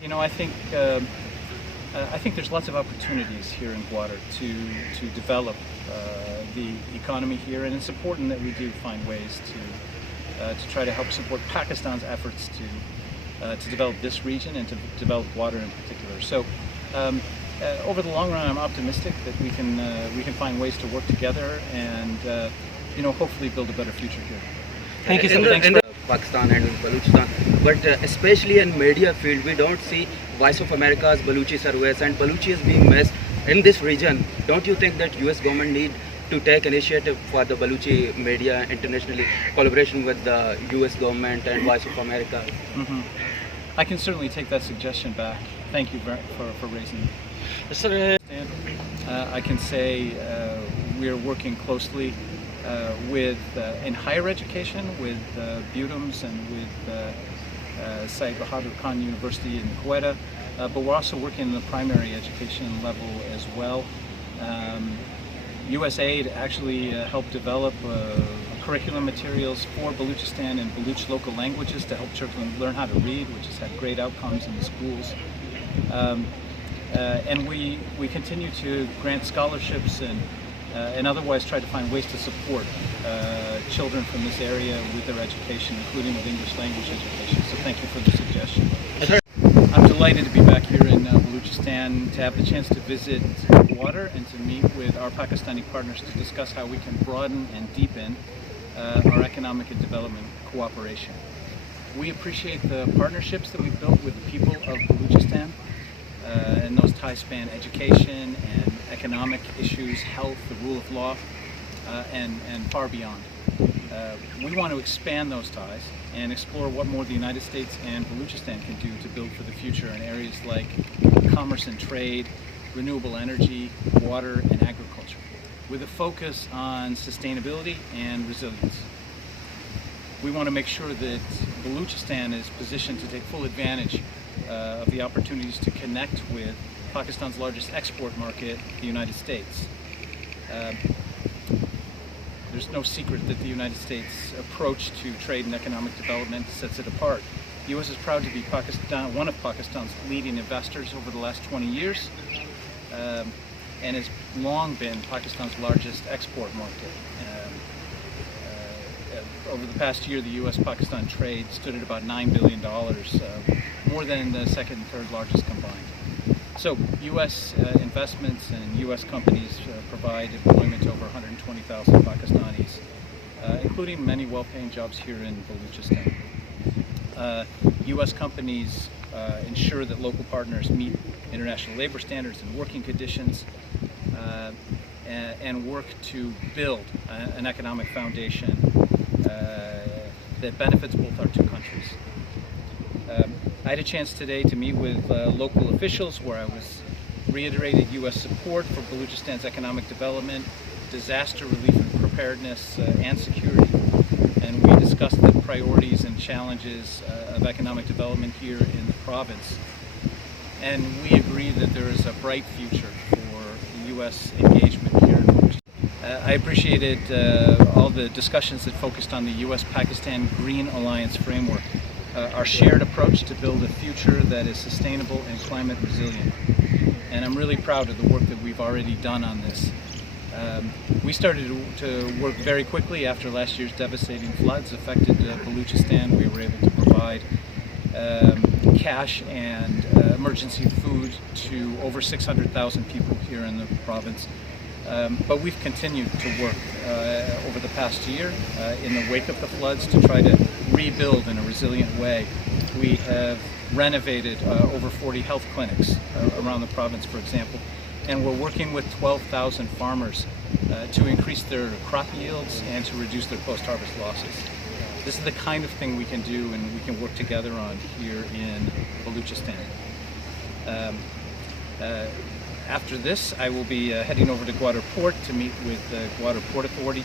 You know, I think there's lots of opportunities here in Gwadar to develop the economy here, and it's important that we do find ways to try to help support Pakistan's efforts to develop this region and to develop Gwadar in particular. So, over the long run, I'm optimistic that we can find ways to work together and hopefully build a better future here. Thank you so much. In Pakistan and Balochistan, but especially in media field, we don't see Voice of America's Baluchi service, and Baluchi is being missed in this region. Don't you think that U.S. government need to take initiative for the Baluchi media internationally, collaboration with the U.S. government and Voice of America? Mm-hmm. I can certainly take that suggestion back. Thank you for raising it. I can say we are working closely with in higher education with Budums and with Syed Bahadur Khan University in Gwadar, but we're also working in the primary education level as well. USAID actually helped develop curriculum materials for Balochistan and Baluch local languages to help children learn how to read, which has had great outcomes in the schools. And we continue to grant scholarships and otherwise try to find ways to support children from this area with their education, including with English language education. So thank you for the suggestion. I'm delighted to be back here in Balochistan, to have the chance to visit Gwadar and to meet with our Pakistani partners to discuss how we can broaden and deepen our economic and development cooperation. We appreciate the partnerships that we've built with the people of Balochistan, and those ties span education and economic issues, health, the rule of law, and far beyond. We want to expand those ties and explore what more the United States and Balochistan can do to build for the future in areas like commerce and trade, renewable energy, water, and agriculture, with a focus on sustainability and resilience. We want to make sure that Balochistan is positioned to take full advantage of the opportunities to connect with Pakistan's largest export market, the United States. There's no secret that the United States' approach to trade and economic development sets it apart. The U.S. is proud to be one of Pakistan's leading investors over the last 20 years, and has long been Pakistan's largest export market. Over the past year, the U.S.-Pakistan trade stood at about $9 billion, more than the second and third largest combined. So U.S. investments and U.S. companies provide employment to over 120,000 Pakistanis, including many well-paying jobs here in Balochistan. U.S. companies ensure that local partners meet international labor standards and working conditions, and work to build an economic foundation that benefits both our two countries. I had a chance today to meet with local officials where I was reiterated U.S. support for Balochistan's economic development, disaster relief and preparedness, and security. And we discussed the priorities and challenges of economic development here in the province. And we agree that there is a bright future for U.S. engagement here in Baloochistan. I appreciated all the discussions that focused on the U.S.-Pakistan Green Alliance framework, our shared approach to build a future that is sustainable and climate resilient. And I'm really proud of the work that we've already done on this. We started to work very quickly after last year's devastating floods affected Balochistan. We were able to provide cash and emergency food to over 600,000 people here in the province. But we've continued to work over the past year in the wake of the floods to try to rebuild in a resilient way. We have renovated over 40 health clinics around the province, for example, and we're working with 12,000 farmers to increase their crop yields and to reduce their post-harvest losses. This is the kind of thing we can do and we can work together on here in Balochistan. After this, I will be heading over to Gwadar Port to meet with the Gwadar Port Authority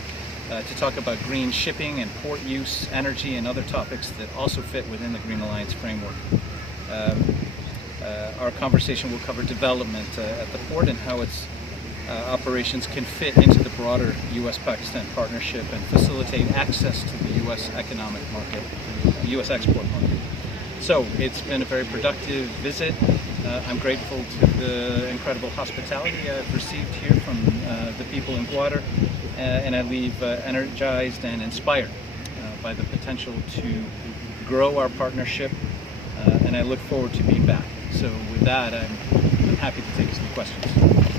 to talk about green shipping and port use, energy, and other topics that also fit within the Green Alliance framework. Our conversation will cover development at the port and how its operations can fit into the broader U.S.-Pakistan partnership and facilitate access to the U.S. economic market, U.S. export market. So it's been a very productive visit. I'm grateful to the incredible hospitality I've received here from the people in Gwadar, and I leave energized and inspired by the potential to grow our partnership, and I look forward to being back. So with that, I'm happy to take some questions.